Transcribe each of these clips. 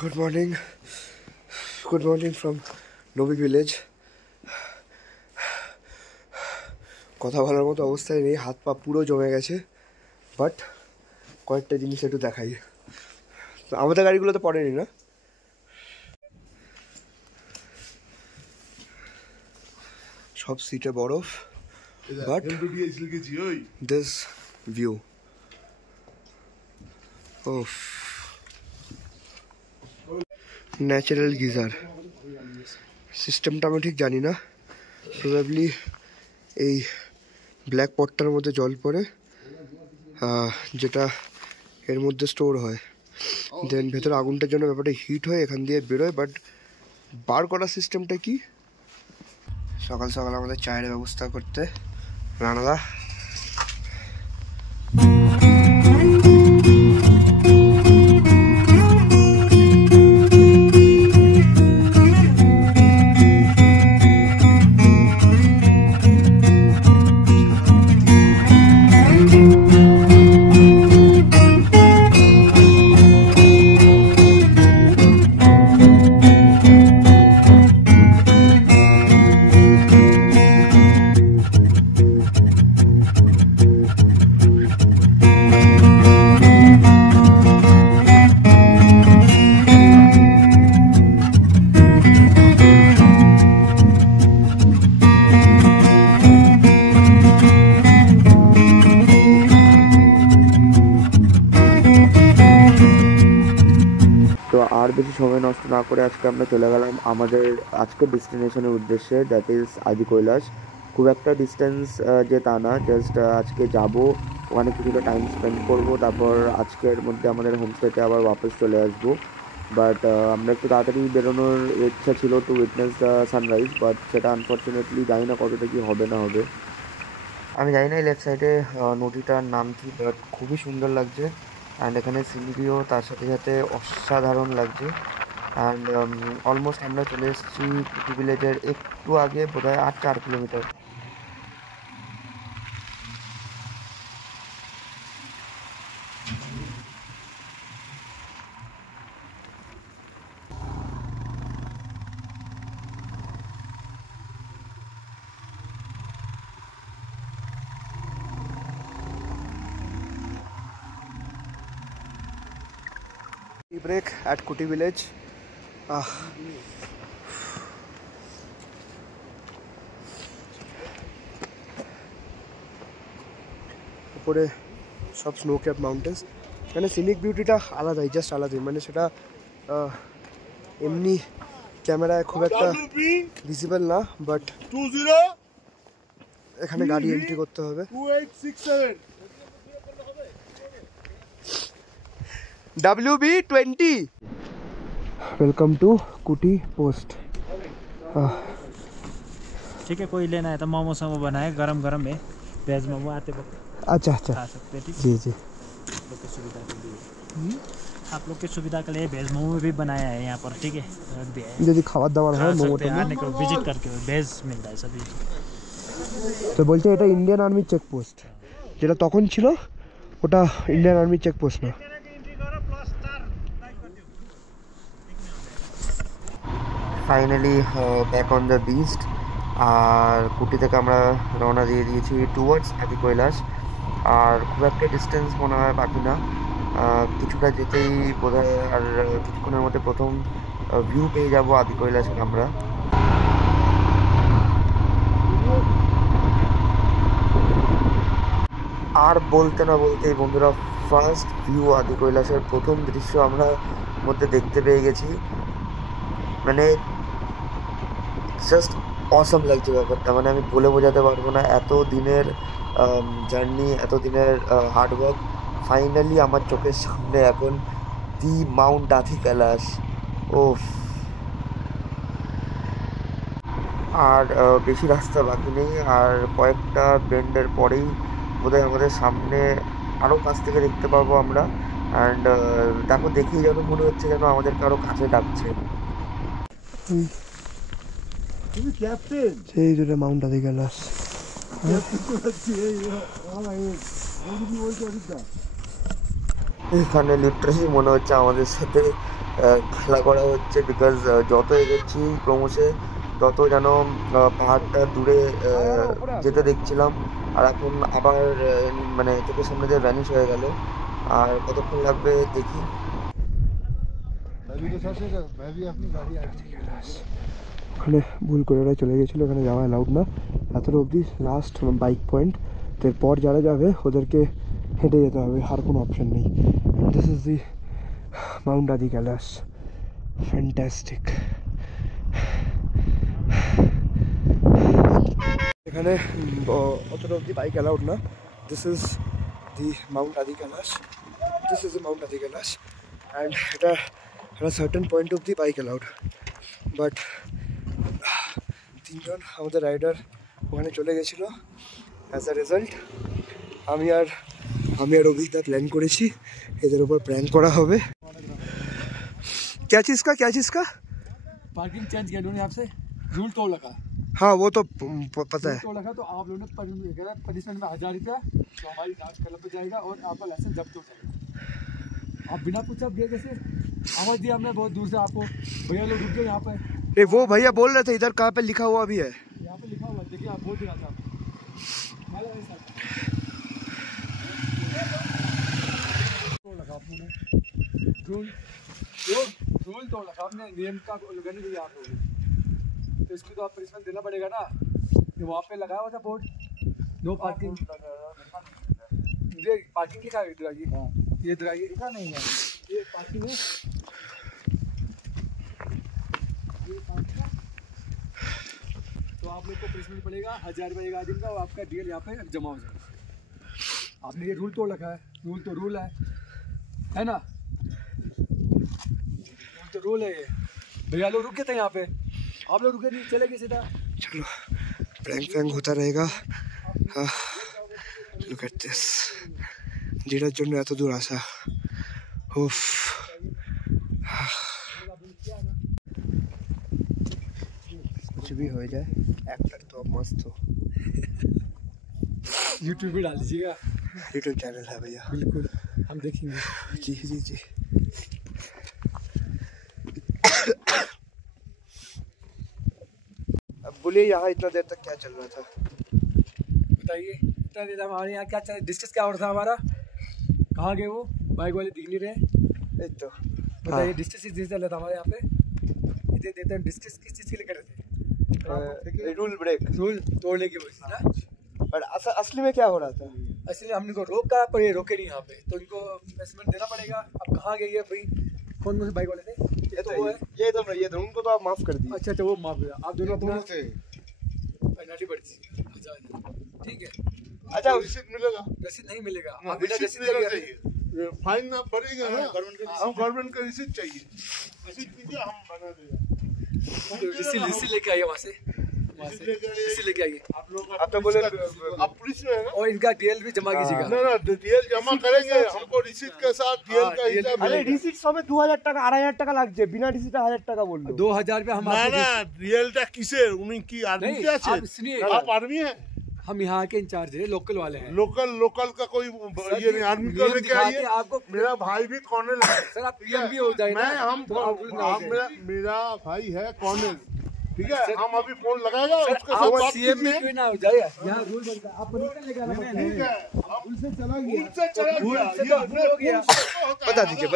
Good morning. Good morning from Novi Village. কথা বলার মতো অবস্থায় নেই, হাত পা পুরো জমে গেছে। বাট কয়েকটা জিনিস একটু দেখাই। আমাদের গাড়িগুলোতে পড়েনি না। সব সিটে বরফ, but this view of natural geyser সিস্টেমটা আমি ঠিক জানি না। প্রবাবলি এই ব্ল্যাক পটটার মধ্যে জল পড়ে, যেটা এর মধ্যে স্টোর হয়, দেন ভেতরে আগুনটার জন্য ব্যাপারটা হিট হয়ে এখান দিয়ে বেরোয়। বাট বার করার সিস্টেমটা কি? সকাল সকাল আমাদের চায়ের ব্যবস্থা করতে রানাদা। তো আর বেশি সময় নষ্ট না করে আজকে আমরা চলে গেলাম আমাদের আজকের ডেস্টিনেশনের উদ্দেশ্যে, দ্যাট ইজ আদি কৈলাস। খুব একটা ডিস্টেন্স যে তা না, জাস্ট আজকে যাব, ওখানে কিছুটা টাইম স্পেন্ড করব, তারপর আজকের মধ্যে আমাদের হোমস্টেতে আবার ওয়াপস চলে আসবো। বাট আমরা একটু তাড়াতাড়ি বেরোনোর ইচ্ছা ছিল two witness the sunrise, but সেটা আনফর্চুনেটলি জানি না কতটা কি হবে না হবে। আমি জানি না এই লেফট সাইডে নদীটার নাম কি, বাট খুবই সুন্দর লাগছে। অ্যান্ড এখানে সিনারিও তার সাথে সাথে অসাধারণ লাগছে। অ্যান্ড অলমোস্ট আমরা চলে এসেছি কুটি ভিলেজের একটু আগে, বোধহয় আর 4 কিলোমিটার। ব্রেক অ্যাট কুটি ভিলেজ। উপরে সব স্নো ক্যাপ মাউন্টেন্স, মানে সিনিক বিউটিটা আলাদাই, জাস্ট আলাদাই। মানে সেটা এমনি ক্যামেরায় খুব একটা ভিজিবল না, বাট এখানে গাড়ি এন্ট্রি করতে হবে। WB20। वेलकम टू कुटी पोस्ट। ठीक है, कोई लेना है तो मोमो सोमो बनाए, गरम गरम है, वेज मोमो आते वक्त अच्छा अच्छा खा सकते हैं। ठीक जी जी, आप लोग की सुविधा के लिए, आप लोग की सुविधा के लिए वेज मोमो भी बनाया है यहाँ पर। ठीक है, रख दिया है, যদি খাবার দাবার হয় মোমো सकते हैं, आने को विजिट करके वेज मिलता है सभी। তো বলছে এটা ইন্ডিয়ান আর্মি চেকপোস্ট, যেটা তখন ছিল ওটা ইন্ডিয়ান আর্মি চেকপোস্ট না। Finally back on the beast. আর কুটি থেকে আমরা রওনা দিয়ে দিয়েছি টুয়ার্ডস আদি কৈলাস। আর খুব একটা ডিস্টেন্স মনে হয় বাকি না, কিছুটা যেতেই বোধ হয় আর কিছুক্ষণের মধ্যে প্রথম ভিউ পেয়ে যাবো আদি কৈলাসের আমরা। আর বলতে না বলতেই বন্ধুরা, ফার্স্ট ভিউ আদি কৈলাসের প্রথম দৃশ্য আমরা মধ্যে দেখতে পেয়ে গেছি। মানে জাস্ট অসম লাগছে ব্যাপারটা, মানে আমি বলে বোঝাতে পারবো না। এত দিনের জার্নি, এত দিনের হার্ডওয়ার্ক ফাইনালি আমার চোখের সামনে এখন দি মাউন্ট আদি কৈলাস। ওফ! আর বেশি রাস্তা বাকি নেই, আর কয়েকটা বেন্ডের পরেই বোধহয় আমাদের সামনে আরও কাছ থেকে দেখতে পারবো আমরা। অ্যান্ড দেখো, দেখেই যেন মনে হচ্ছে যেন আমাদেরকে আরও কাছে ডাকছে। সেই দুটো মাউন্ট আদি কৈলাস। এখানে লিটারালি মনে হচ্ছে আমাদের সাথে খেলা করা হচ্ছে, বিকজ যত এগোচ্ছি ক্রমশে তত যেন পাহাড়টা দূরে যেতে দেখছিলাম, আর এখন আবার মানে চোখের সামনে দিয়ে ভ্যানিশ হয়ে গেল। আর কতক্ষণ লাগবে দেখি। ওখানে ভুল করে ওরা চলে গেছিলো, এখানে যাওয়া অ্যালাউড না, এতটা অবধি লাস্ট বাইক পয়েন্ট। এরপর যারা যাবে ওদেরকে হেঁটে যেতে হবে, আর কোনো অপশান নেই। দিস ইজ দি মাউন্ট আদি কৈলাস, ফ্যান্টাস্টিক। এখানে অতটা অবধি বাইক অ্যালাউড না। দিস ইজ দি মাউন্ট আদি Kailash, this is the Mount আদি কৈলাস, অ্যান্ড এটা একটা সার্টেন পয়েন্ট অবধি বাইক অ্যালাউড। বাট তিনজন আমাদের রাইডার ওখানে চলে গেছিলো। অ্যাজ আ রেজাল্ট আমি আর অভিজ্ঞতা প্ল্যান করেছি এদের উপর প্র্যাঙ্ক করা হবে। क्या चीज़ का पार्किंग चेंज किया इन्होंने आपसे, रूल तोड़ रखा। हाँ वो तो पता है। तोड़ रखा तो आप लोगों ने पनिशमेंट में 1000 रुपया तो हमारी डांस क्लब पे जाएगा और आपका लाइसेंस जब्त हो जाएगा। आप बिना पूछा भैया जैसे आवाज़ दिया हमने बहुत दूर से आपको, भैया लोग रुक गए यहाँ पे। नहीं वो भैया बोल रहे थे इधर कहाँ पे लिखा हुआ भी है, यहाँ पे लिखा हुआ देखिए, आप बोल दिया था रूल तोड़ रखा आपने, नियम का उल्लंघन किया आप लोगों ने, तो इसको तो आप पनिशमेंट देना पड़ेगा ना। ये वहाँ पे लगाया हुआ था बोर्ड, नो पार्किंग, ये पार्किंग लिखा है इधर आइए, ये इधर आइए, लिखा नहीं है ये पार्किंग है, ये पार्किंग है। तो आप लोग को पनिशमेंट पड़ेगा 1000 रुपये एक दिन का, और आपका डीएल यहाँ पे जमा हो जाएगा। आपने ये रूल तोड़ रखा है, रूल तो रूल है ना, तो रूल है ये। भैया लोग रुके थे यहाँ पे, आप लोग रुके नहीं, चले गए सीधा। चलो प्रैंक होता रहेगा। लुक एट दिस, যেটার জন্য এত দূর আসা। উফ, कुछ भी हो जाए एक्टर तो मस्त हो। यूट्यूब पे डाल दीजिएगा, यूट्यूब चैनल है भैया, बिल्कुल हम देखेंगे। जी जी जी। अब बोलिए यहाँ इतना देर तक क्या चल रहा था, बताइए। इतना देर हमारे यहाँ क्या चल, डिस्कस क्या हो रहा था हमारा, कहाँ गए वो बाइक वाले, दिख नहीं रहे। तो बताइए डिस्कस चल रहा था हमारे यहाँ पे, इतने देर तक डिस्कस किस चीज़ के लिए कर रहे थे, रूल ब्रेक, रूल तोड़ने की वजह से ना। पर असली में क्या हो रहा था, इसलिए हमने को रोका, पर ये रोके नहीं यहाँ पे, तो इनको इन्वेस्टमेंट देना पड़ेगा। अब कहाँ गई है भाई, कौन कौन से बाइक वाले थे, ये तो वो है, ये तो उनको तो आप माफ कर दीजिए। अच्छा वो माफ किया आप दोनों अपना पेनल्टी पड़ी थी, ठीक है। अच्छा रसीद मिलेगा, रसीद नहीं मिलेगा, हाँ, आप बिना रसीद रसीद मिलना के चाहिए, फाइन ना पड़ेगा ना, हम गवर्नमेंट का रसीद चाहिए, रसीद दीजिए हम बना देंगे। रसीद लेके आइए वहाँ से लेके आइए। आप लोग आप तो बोले आप पुलिस में है ना, और इनका डीएल भी जमा कीजिएगा। ना डीएल जमा करेंगे, हमको रिसीट के साथ डीएल का हिसाब আরে রিসিট সবে 2000 টাকা 2500 টাকা লাগছে, বিনা রিসিটে 1000 টাকা বললো। 2000 रुपया हम ना आपको ना डीएलটা किसेर, उन्हीं की आर्मी नहीं, क्या आप सुनिए, आप आर्मी है, हम यहाँ के इंचार्ज है, लोकल वाले हैं। लोकल का कोई ये नहीं, आर्मी को नियम लेके दिखाते आइए। आपको, मेरा भाई भी कॉर्नल है सर आप पीएम भी हो जाए मैं, हम तो आप रूल ना हो जाए। मेरा भाई है कॉर्नल, ठीक है। हम अभी फोन लगाएगा उसके साथ आप बात सीएम भी कीजिए। क्यों ना हो जाए, यहाँ रूल बनता है, आप परमिशन लेके आना पड़ता है। ठीक है, उनसे चला गया, उनसे चला गया, उनसे तो भूल हो गया। बता दीजिए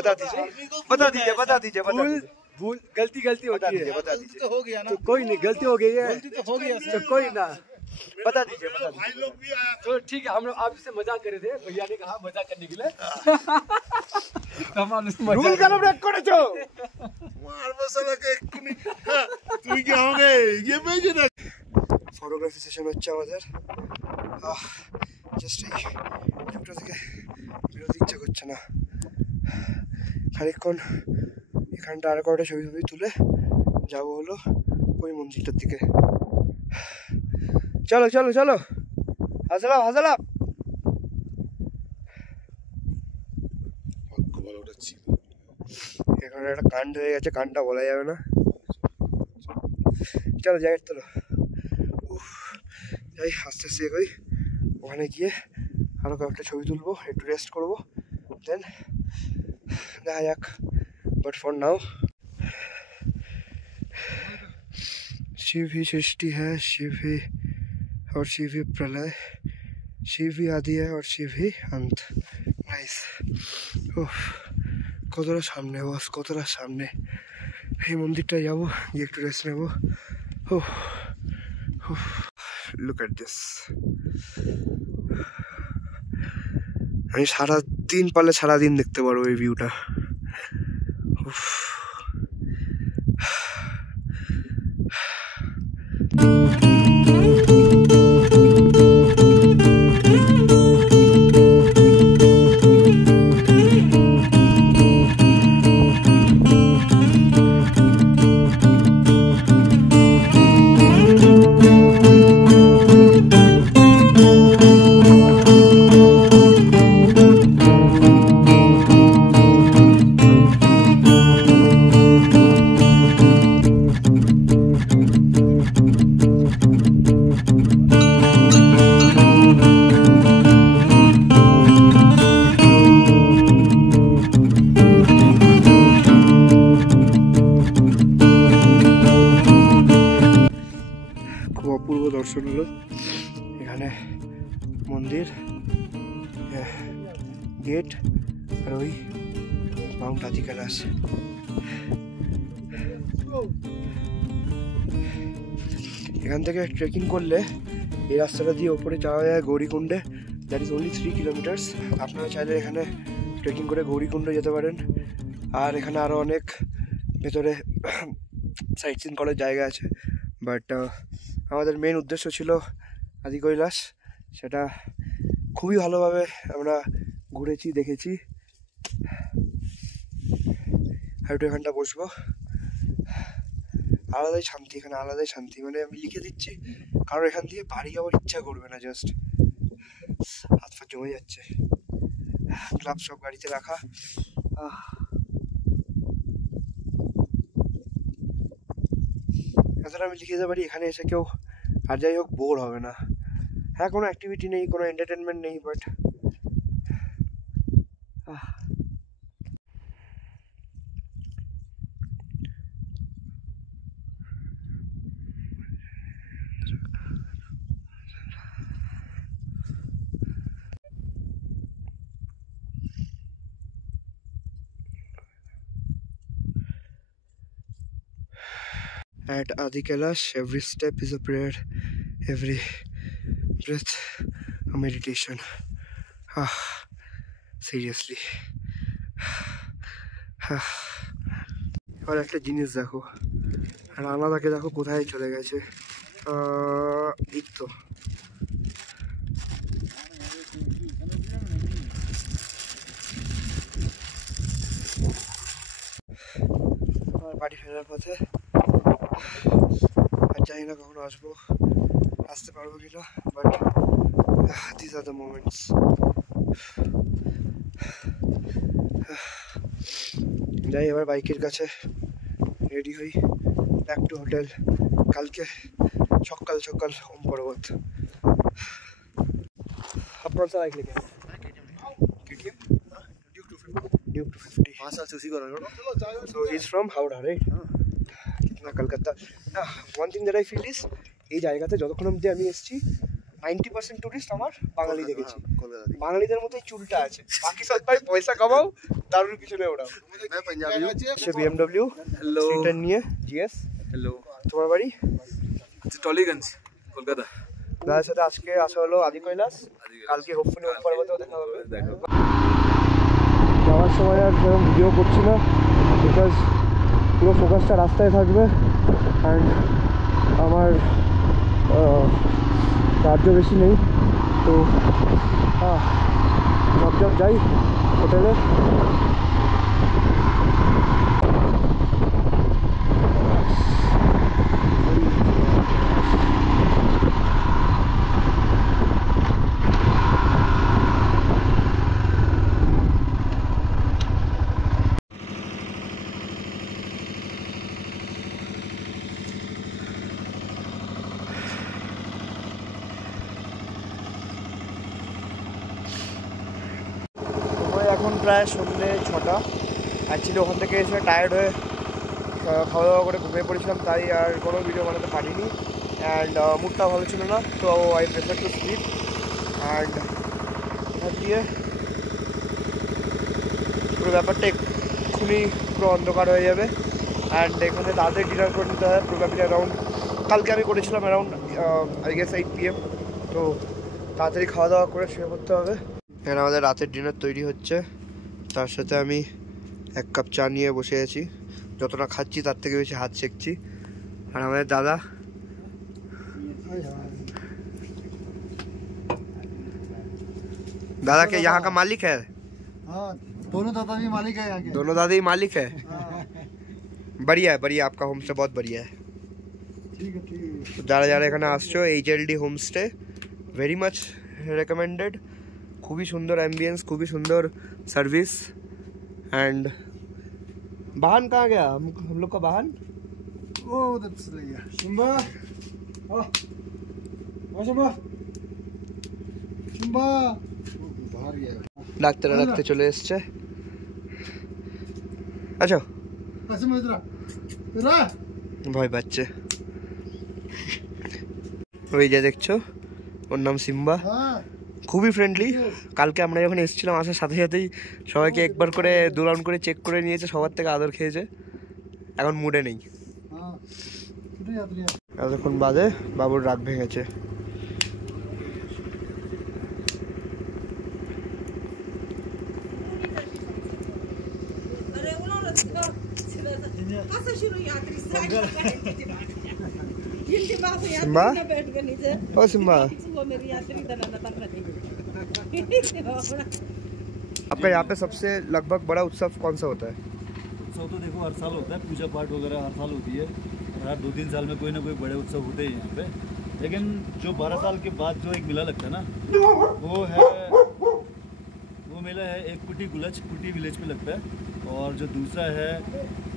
भूल गलती होती है, बता दीजिए हो गया ना, तो कोई नहीं, गलती हो गई है, गलती तो हो गया, तो कोई ना, बता दीजिए भाई लोग भी आया तो ठीक है। हम लोग आप इससे मजाक कर रहे थे, भैया ने कहा मजाक करने के लिए तो हम आपसे রুল मजाक কেন ব্রেক করেছো? मार मसाला के তুই কি হবে ये भेजे ना। ফটোগ্রাফি সেশন হচ্ছে আমাদের। জাস্ট এই ক্যামেরা থেকে বেরোতে ইচ্ছা করছে না। খানিকক্ষণ এখানটা আর কটা ছবি তুলে যাবো হলো ওই মন্দিরটার দিকে। চলো চলো চলো, হাজালাম। এখানে একটা কাণ্ড হয়ে গেছে, কাণ্ডটা বলা যাবে না। চলো জ্যাকেট তোলো, যাই আস্তে আস্তে করি। ওখানে গিয়ে আরও কয়েকটা ছবি তুলবো, একটু রেস্ট করবো, দেন দেখা যাক but for now शिव ही सृष्टि है, शिव ही और शिव ही प्रलय, शिव ही आदि है और शिव ही अंत। नाइस। কতটা সামনে বস, কতটা সামনে। এই মন্দিরটা যাবো, গিয়ে একটু রেস্ট নেবো। Look at this. আমি সারাদিন পারলে সারাদিন দেখতে পারবো এই ভিউটা। অপূর্ব দর্শন হলো। এখানে মন্দির, গেট আর ওই মাউন্ট আদি কৈলাস। এখান থেকে ট্রেকিং করলে এই রাস্তাটা দিয়ে ওপরে যাওয়া যায় গৌরীকুণ্ডে। That is only 3 kilometres. আপনারা চাইলে এখানে ট্রেকিং করে গৌরীকুণ্ড যেতে পারেন। আর এখানে আরও অনেক ভেতরে সাইট সিন করার জায়গা আছে, বাট আমাদের মেন উদ্দেশ্য ছিল আদি কৈলাস। সেটা খুবই ভালোভাবে আমরা ঘুরেছি, দেখেছি। আর একটু এখানটা বসবো, আলাদাই শান্তি এখানে, আলাদাই শান্তি। মানে আমি লিখে দিচ্ছি, কারণ এখান থেকে বাড়ি যাওয়ার ইচ্ছা করবে না, জাস্ট হাত পা জমে যাচ্ছে। গ্লাভস সব গাড়িতে রাখা। এতটা আমি লিখে দিতে পারি, এখানে এসে কেউ আর যাই হোক বোর হবে না। হ্যাঁ, কোনো অ্যাক্টিভিটি নেই, কোনো এন্টারটেনমেন্ট নেই, but at Adi Kailash, every step is a prayer, every breath a meditation. Seriously. এবার একটা জিনিস দেখো, আর আলাদাকে দেখো কোথায় চলে গেছে। এই তো আমার বাড়ি ফেরার পথে। আর জানি না কখনো আসবো, আসতে পারবো কিনা, but this are the moments. যাই এবার বাইকের কাছে, রেডি হই, ব্যাক টু হোটেল। কালকে সকাল সকাল ওম পর্বত। আপনার सा बाइक लेके KTM Duke 250 5 साल से उसी को रन करो। So he's from Howrah, right? कितना Calcutta. One thing that I feel is এই জায়গাতে যতক্ষণ অবধি আমি এসেছি 90% টুরিস্ট আমার বাঙালি দেখেছি। বাঙালিদের মধ্যে চুলটা আছে, বাকি সব ভাই পয়সা কামাও, দারুর পিছনে ওড়াও। সে BMW হ্যালো নিয়ে GS। হ্যালো, তোমার বাড়ি? टॉलीगंज কলকাতা। দাদার সাথে আজকে আসা হলো আদি কৈলাস, কালকে হোপফুলি ওম পর্বতেও দেখা হবে। যাওয়ার সময় আর সেরকম ভিডিও করছি না, বিকজ পুরো ফোকাসটা রাস্তায় থাকবে। অ্যান্ড আমার চার্জও বেশি নেই, তো সব যাই হোটেলে। এখন প্রায় সন্ধ্যে 6টা। অ্যাকচুয়ালি ওখান থেকে এসে টায়ার্ড হয়ে খাওয়া দাওয়া করে ঘুমিয়ে পড়েছিলাম, তাই আর কোনো ভিডিও বানাতে পারিনি। অ্যান্ড মুডটাও ভালো ছিল না, তো I prefer to sleep. And এখান দিয়ে পুরো ব্যাপারটা এক্ষুনি পুরো অন্ধকার হয়ে যাবে। অ্যান্ড এখানে তাড়াতাড়ি ডিনার করে নিতে হয়, প্রোবাবলি অ্যারাউন্ড, কালকে আমি করেছিলাম অ্যারাউন্ড আই গেস 8 PM। তো তাড়াতাড়ি খাওয়া দাওয়া করে শুয়ে পড়তে হবে। এখানে আমাদের রাতের ডিনার তৈরি হচ্ছে, তার সাথে আমি 1 কাপ চা নিয়ে বসে আছি। যতটা খাচ্ছি তার থেকে বেশি হাত সেঁকছি। আর আমাদের দাদা दादा के यहाँ का मालिक है? हाँ, दोनों दादा भी मालिक है यहाँ के। दोनों दादा ही मालिक है। बढ़िया है, बढ़िया, आपका होम स्टे बहुत बढ़िया है। ठीक है, ठीक है। যারা যারা এখানে আসছো, HLD homestay very much recommended. খুবই সুন্দর অ্যাম্বিয়েন্স, খুবই সুন্দর সার্ভিস। एंड वाहन कहाँ गया हम लोग का वाहन? ओ उधर चले गया। शिम्बा, शिम्बा, शिम्बा बाहर गया। ডাকতে ডাকতে চলে এসছে। আচ্ছা, ऐसे मत रहा, तेरा ভয় পাচ্ছে। ওই যে দেখছো, ওর নাম সিম্বা। हाँ, খুবই ফ্রেন্ডলি। কালকে আমরা যখন এসেছিলাম, আসার সাথে সাথেই সবাইকে একবার করে 2 রাউন্ড করে চেক করে নিয়েছে, সবার থেকে আদর খেয়েছে। এখন মুডে নেই। हाँ, तेरा तेरा। এতক্ষণ বাদে বাবুর রাগ ভেঙেছে। सिम्बा, ओ सिम्बा, आपका यहाँ पे सबसे लगभग बड़ा उत्सव कौन सा होता है? उत्सव तो देखो हर साल होता है, पूजा पाठ वगैरह हर साल होती है। हर 2-3 साल में कोई ना कोई बड़े उत्सव होते हैं यहाँ पे। लेकिन जो 12 साल के बाद जो एक मेला लगता है ना, वो मेला है एक कुटी विलेज पे लगता है। और जो दूसरा है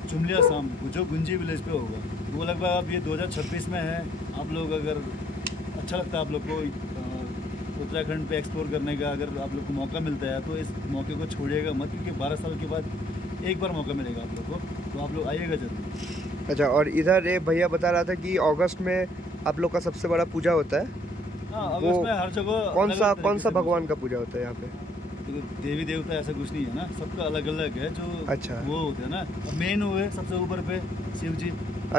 चुमलिया शाम, जो गुंजी विलेज पे होगा, वो लगभग अब ये 2026 में है। आप लोग अगर अच्छा लगता है आप लोग को उत्तराखंड पे एक्सप्लोर करने का, अगर आप लोग को मौका मिलता है तो इस मौके को छोड़िएगा मत, क्योंकि 12 साल के बाद एक बार मौका मिलेगा आप लोग को, तो आप लोग आइएगा जरूर। अच्छा, और इधर ये भैया बता रहा था कि अगस्त में आप लोग का सबसे बड़ा पूजा होता है। हाँ, अगस्त में हर जगह कौन सा भगवान का पूजा होता है यहाँ पे? देवी देवता ऐसा कुछ नहीं है ना, सबका अलग अलग है। जो अच्छा, वो होते हैं ना, मेन हुए सबसे ऊपर पे शिव जी,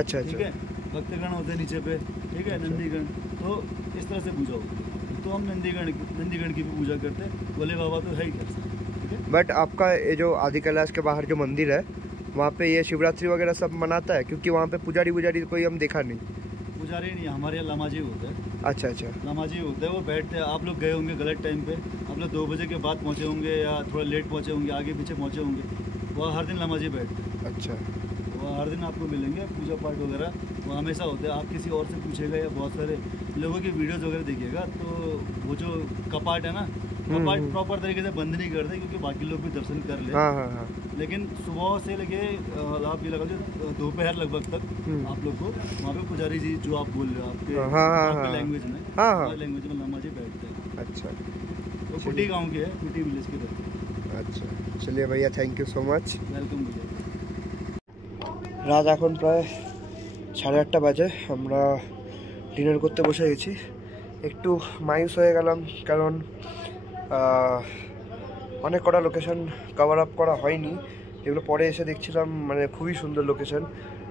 अच्छा ठीक है, भक्तगण होते हैं नीचे पे, ठीक है, नंदीगण। तो इस तरह से पूजा होती है। तो हम नंदीगण की भी पूजा करते हैं। भोले बाबा तो है ही घर से। बट आपका ये जो आदि कैलाश के बाहर जो मंदिर है, वहाँ पे ये शिवरात्रि वगैरह सब मनाता है? क्योंकि वहाँ पे पुजारी कोई हम देखा नहीं। पुजारी नहीं, हमारे यहाँ लामाजी होता है। अच्छा अच्छा, लामाजी होता है, वो बैठते हैं। आप लोग गए होंगे गलत टाइम पे, आप लोग 2 बजे के बाद पहुँचे होंगे या थोड़ा लेट पहुँचे होंगे, आगे पीछे पहुँचे होंगे। वह हर दिन लामाजी बैठते हैं। अच्छा, वो हर दिन आपको मिलेंगे, पूजा पाठ वगैरह वो हमेशा होता है। आप किसी और से पूछेगा या बहुत सारे लोगों की वीडियोज़ वगैरह देखिएगा, तो वो जो कपाट है ना, कपाट प्रॉपर तरीके से बंद नहीं करते, क्योंकि बाकी लोग भी दर्शन कर ले। हाँ हाँ हाँ। लेकिन सुबह से लेके आप ये लगा लीजिए दोपहर लगभग तक आप लोग को वहाँ पे पुजारी जी, जो आप बोल रहे हो आपके लैंग्वेज में, लैंग्वेज में लामाजी बैठते हैं। अच्छा, तो कुटी गाँव के है, कुटी विलेज के रहते हैं। अच्छा, चलिए भैया, thank you so much. Welcome भैया। রাত এখন প্রায় 8:30 বাজে। আমরা ডিনার করতে বসে গেছি। একটু মায়ুস হয়ে গেলাম, কারণ অনেক কটা লোকেশন কভার আপ করা হয়নি, যেগুলো পরে এসে দেখছিলাম মানে খুবই সুন্দর লোকেশন।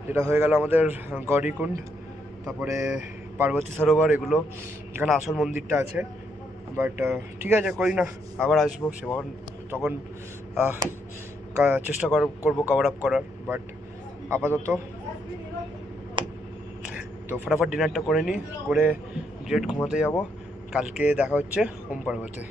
যেটা হয়ে গেল আমাদের গৌরীকুণ্ড, তারপরে পার্বতী সরোবর, এগুলো এখানে আসল মন্দিরটা আছে। বাট ঠিক আছে, করি না, আবার আসবো তখন চেষ্টা করবো কভার আপ করার। বাট আপাতত তো ফটাফট ডিনারটা করে নিই, করে ডিরেক্ট ঘুমাতে যাব। কালকে দেখা হচ্ছে হোম পার্বতে।